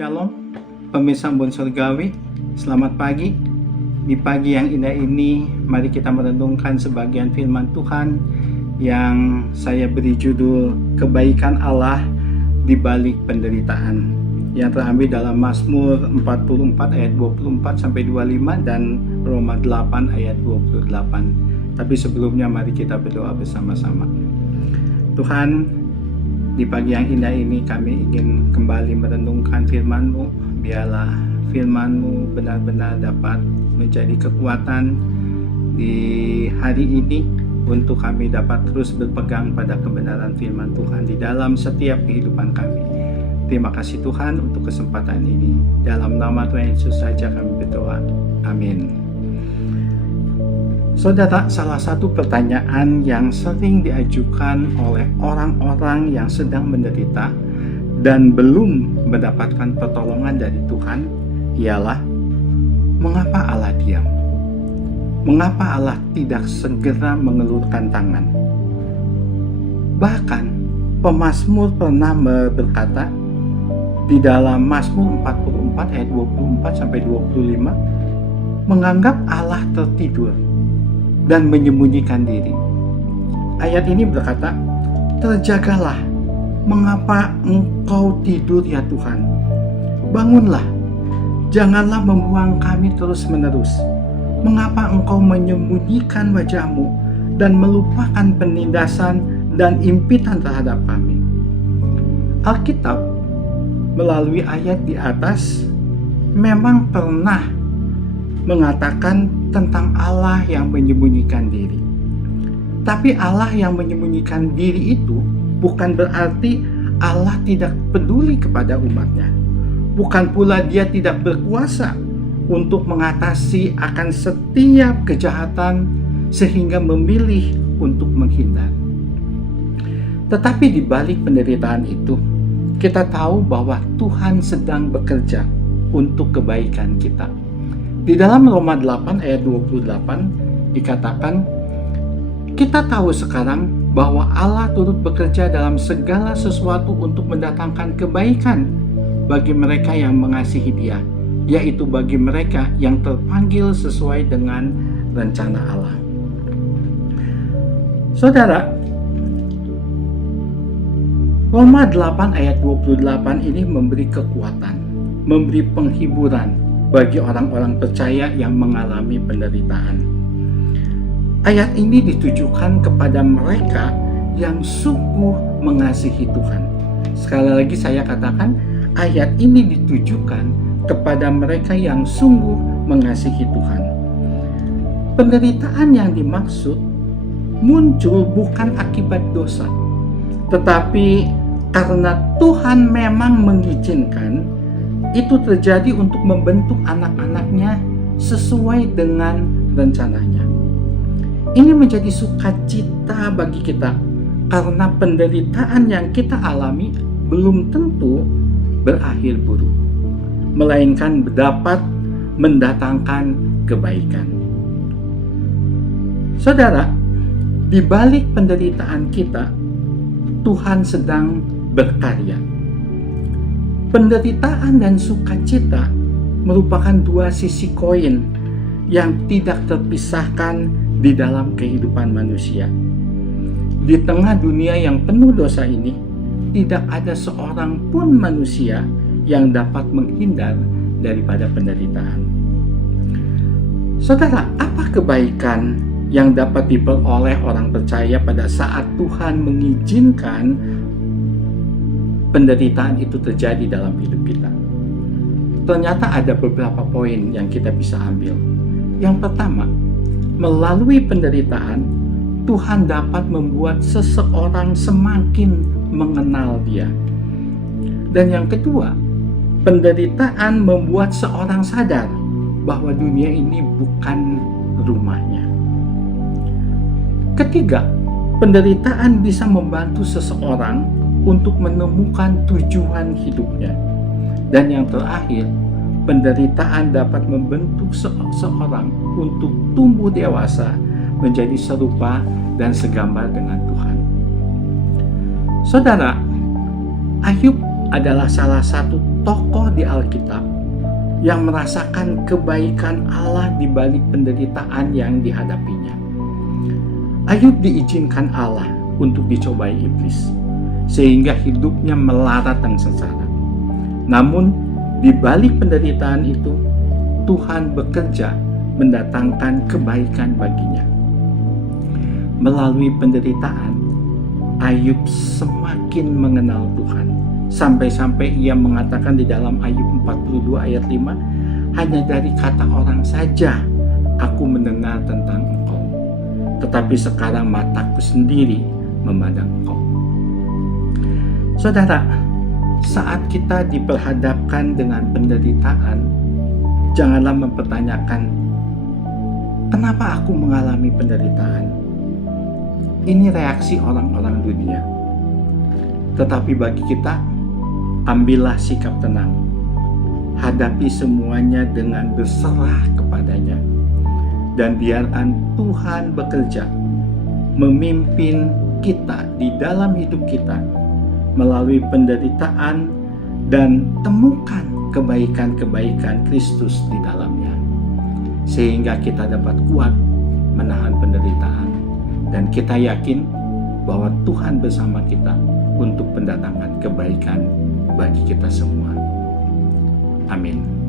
Shalom, pemirsa Embun Surgawi, selamat pagi. Di pagi yang indah ini, mari kita merenungkan sebagian firman Tuhan yang saya beri judul Kebaikan Allah di Balik Penderitaan, yang terambil dalam Mazmur 44 ayat 24 sampai 25 dan Roma 8 ayat 28. Tapi sebelumnya mari kita berdoa bersama-sama. Tuhan, di pagi yang indah ini kami ingin kembali merenungkan firman-Mu. Biarlah firman-Mu benar-benar dapat menjadi kekuatan di hari ini untuk kami dapat terus berpegang pada kebenaran firman Tuhan di dalam setiap kehidupan kami. Terima kasih Tuhan untuk kesempatan ini. Dalam nama Tuhan Yesus saja kami berdoa. Amin. Saudara, salah satu pertanyaan yang sering diajukan oleh orang-orang yang sedang menderita dan belum mendapatkan pertolongan dari Tuhan ialah, mengapa Allah diam? Mengapa Allah tidak segera mengelurkan tangan? Bahkan pemazmur pernah berkata di dalam Mazmur 44 ayat 24 sampai 25, menganggap Allah tertidur dan menyembunyikan diri. Ayat ini berkata, terjagalah, mengapa engkau tidur ya Tuhan? Bangunlah, janganlah membuang kami terus-menerus. Mengapa engkau menyembunyikan wajahmu dan melupakan penindasan dan impitan terhadap kami? Alkitab melalui ayat di atas memang pernah mengatakan tentang Allah yang menyembunyikan diri. Tapi Allah yang menyembunyikan diri itu bukan berarti Allah tidak peduli kepada umatnya. Bukan pula dia tidak berkuasa untuk mengatasi akan setiap kejahatan sehingga memilih untuk menghindar. Tetapi di balik penderitaan itu, kita tahu bahwa Tuhan sedang bekerja untuk kebaikan kita. Di dalam Roma 8 ayat 28 dikatakan, kita tahu sekarang bahwa Allah turut bekerja dalam segala sesuatu untuk mendatangkan kebaikan bagi mereka yang mengasihi Dia, yaitu bagi mereka yang terpanggil sesuai dengan rencana Allah. Saudara, Roma 8 ayat 28 ini memberi kekuatan, memberi penghiburan bagi orang-orang percaya yang mengalami penderitaan. Ayat ini ditujukan kepada mereka yang sungguh mengasihi Tuhan. Sekali lagi saya katakan, ayat ini ditujukan kepada mereka yang sungguh mengasihi Tuhan. Penderitaan yang dimaksud muncul bukan akibat dosa, tetapi karena Tuhan memang mengizinkan itu terjadi untuk membentuk anak-anaknya sesuai dengan rencananya. Ini menjadi sukacita bagi kita karena penderitaan yang kita alami belum tentu berakhir buruk, melainkan dapat mendatangkan kebaikan. Saudara, di balik penderitaan kita, Tuhan sedang berkarya. Penderitaan dan sukacita merupakan dua sisi koin yang tidak terpisahkan di dalam kehidupan manusia. Di tengah dunia yang penuh dosa ini, tidak ada seorang pun manusia yang dapat menghindar daripada penderitaan. Saudara, apa kebaikan yang dapat diperoleh orang percaya pada saat Tuhan mengizinkan penderitaan itu terjadi dalam hidup kita? Ternyata ada beberapa poin yang kita bisa ambil. Yang pertama, melalui penderitaan, Tuhan dapat membuat seseorang semakin mengenal Dia. Dan yang kedua, penderitaan membuat seorang sadar bahwa dunia ini bukan rumahnya. Ketiga, penderitaan bisa membantu seseorang untuk menemukan tujuan hidupnya. Dan yang terakhir, penderitaan dapat membentuk seseorang untuk tumbuh dewasa menjadi serupa dan segambar dengan Tuhan. Saudara, Ayub adalah salah satu tokoh di Alkitab yang merasakan kebaikan Allah di balik penderitaan yang dihadapinya. Ayub diizinkan Allah untuk dicobai iblis, sehingga hidupnya melarat dan sengsara. Namun, di balik penderitaan itu, Tuhan bekerja mendatangkan kebaikan baginya. Melalui penderitaan, Ayub semakin mengenal Tuhan. Sampai-sampai ia mengatakan di dalam Ayub 42 ayat 5, hanya dari kata orang saja aku mendengar tentang Engkau, tetapi sekarang mataku sendiri memandang Engkau. Saudara, saat kita diperhadapkan dengan penderitaan, janganlah mempertanyakan, kenapa aku mengalami penderitaan? Ini reaksi orang-orang dunia. Tetapi bagi kita, ambillah sikap tenang. Hadapi semuanya dengan berserah kepadanya. Dan biarkan Tuhan bekerja, memimpin kita di dalam hidup kita melalui penderitaan, dan temukan kebaikan-kebaikan Kristus di dalamnya. Sehingga kita dapat kuat menahan penderitaan. Dan kita yakin bahwa Tuhan bersama kita untuk mendatangkan kebaikan bagi kita semua. Amin.